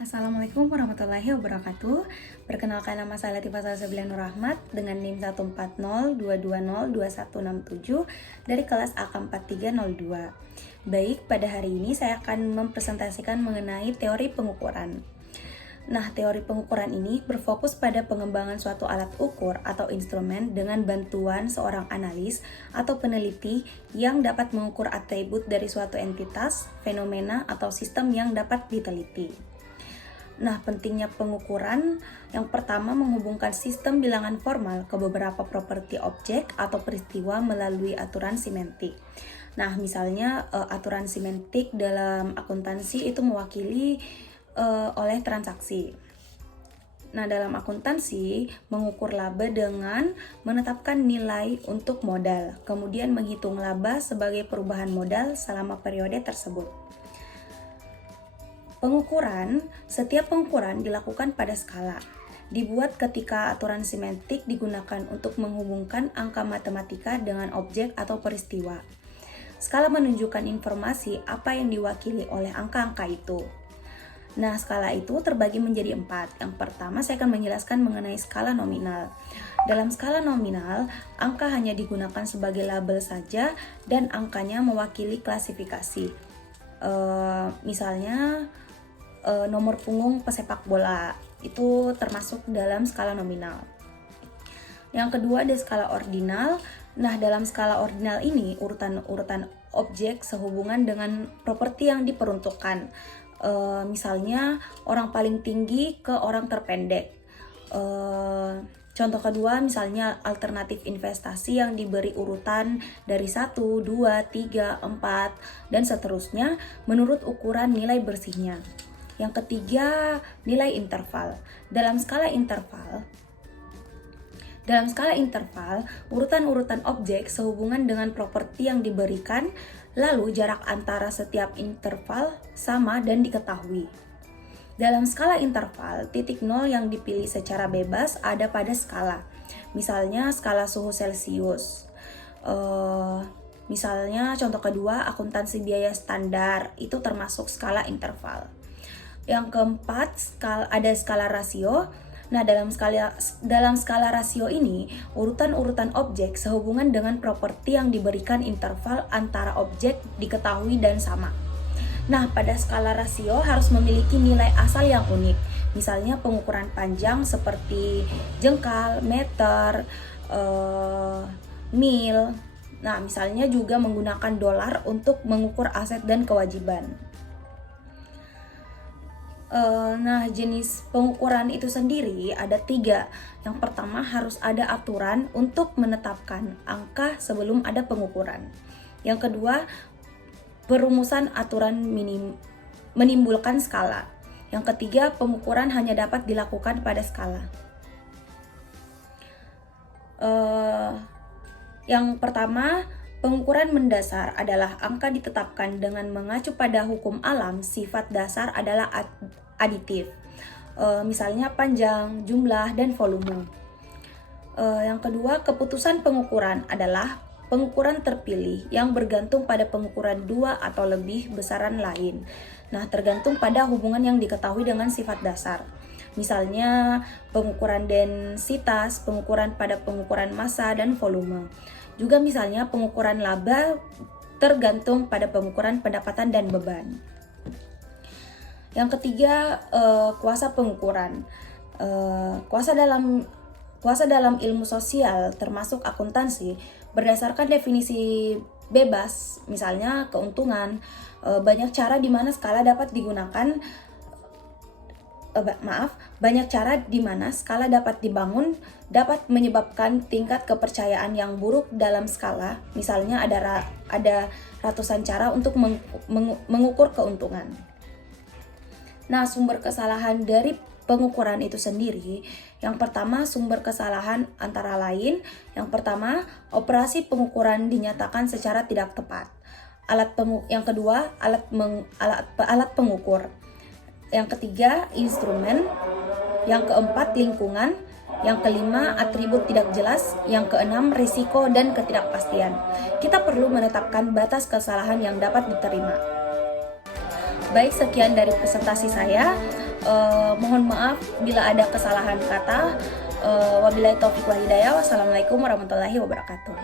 Assalamualaikum warahmatullahi wabarakatuh. Perkenalkan, nama saya Latifah Salsabila Nur Rahmat dengan NIM 14022022167 dari kelas AK4302. Baik, pada hari ini saya akan mempresentasikan mengenai teori pengukuran. Nah, teori pengukuran ini berfokus pada pengembangan suatu alat ukur atau instrumen dengan bantuan seorang analis atau peneliti yang dapat mengukur atribut dari suatu entitas, fenomena, atau sistem yang dapat diteliti. Nah, pentingnya pengukuran yang pertama menghubungkan sistem bilangan formal ke beberapa properti objek atau peristiwa melalui aturan simentik. Nah, misalnya aturan simentik dalam akuntansi itu mewakili oleh transaksi. Nah, dalam akuntansi mengukur laba dengan menetapkan nilai untuk modal, kemudian menghitung laba sebagai perubahan modal selama periode tersebut. Setiap pengukuran dilakukan pada skala. Dibuat ketika aturan simentik digunakan untuk menghubungkan angka matematika dengan objek atau peristiwa. Skala menunjukkan informasi apa yang diwakili oleh angka-angka itu. Nah, skala itu terbagi menjadi 4. Yang pertama, saya akan menjelaskan mengenai skala nominal. Dalam skala nominal, angka hanya digunakan sebagai label saja dan angkanya mewakili klasifikasi. Misalnya, nomor punggung pesepak bola itu termasuk dalam skala nominal. Yang kedua ada skala ordinal. Nah, dalam skala ordinal ini urutan objek sehubungan dengan properti yang diperuntukkan. Misalnya orang paling tinggi ke orang terpendek. Contoh kedua misalnya alternatif investasi yang diberi urutan dari 1, 2, 3, 4 dan seterusnya menurut ukuran nilai bersihnya. Yang ketiga, nilai interval. Dalam skala interval, urutan-urutan objek sehubungan dengan properti yang diberikan, lalu jarak antara setiap interval sama dan diketahui. Dalam skala interval, titik nol yang dipilih secara bebas ada pada skala. Misalnya skala suhu Celcius. Misalnya contoh kedua, akuntansi biaya standar, itu termasuk skala interval. Yang keempat, ada skala rasio. Nah, dalam skala rasio ini, urutan-urutan objek sehubungan dengan properti yang diberikan interval antara objek diketahui dan sama. Nah, pada skala rasio harus memiliki nilai asal yang unik. Misalnya pengukuran panjang seperti jengkal, meter, mil. Nah, misalnya juga menggunakan dolar untuk mengukur aset dan kewajiban. Nah, jenis pengukuran itu sendiri ada 3. Yang pertama, harus ada aturan untuk menetapkan angka sebelum ada pengukuran. Yang kedua, perumusan aturan menimbulkan skala. Yang ketiga, pengukuran hanya dapat dilakukan pada skala. Yang pertama, pengukuran mendasar adalah angka ditetapkan dengan mengacu pada hukum alam. Sifat dasar adalah aditif, misalnya panjang, jumlah, dan volume. Yang kedua, keputusan pengukuran adalah pengukuran terpilih yang bergantung pada pengukuran 2 atau lebih besaran lain. Nah, tergantung pada hubungan yang diketahui dengan sifat dasar. Misalnya pengukuran densitas, pengukuran pada pengukuran massa dan volume. Juga misalnya pengukuran laba tergantung pada pengukuran pendapatan dan beban. Yang ketiga, kuasa pengukuran. Kuasa dalam ilmu sosial termasuk akuntansi berdasarkan definisi bebas, misalnya keuntungan. Banyak cara di mana skala dapat digunakan. Banyak cara di mana skala dapat dibangun dapat menyebabkan tingkat kepercayaan yang buruk dalam skala. Misalnya ada ratusan cara untuk mengukur keuntungan. Nah, sumber kesalahan dari pengukuran itu sendiri, yang pertama sumber kesalahan antara lain, yang pertama operasi pengukuran dinyatakan secara tidak tepat. Yang kedua alat pengukur. Yang ketiga instrumen. Yang keempat lingkungan. Yang kelima atribut tidak jelas. Yang keenam risiko dan ketidakpastian. Kita perlu menetapkan batas kesalahan yang dapat diterima. Baik, sekian dari presentasi saya. Mohon maaf bila ada kesalahan kata. Wabillahi taufiq wal hidayah. Wassalamualaikum warahmatullahi wabarakatuh.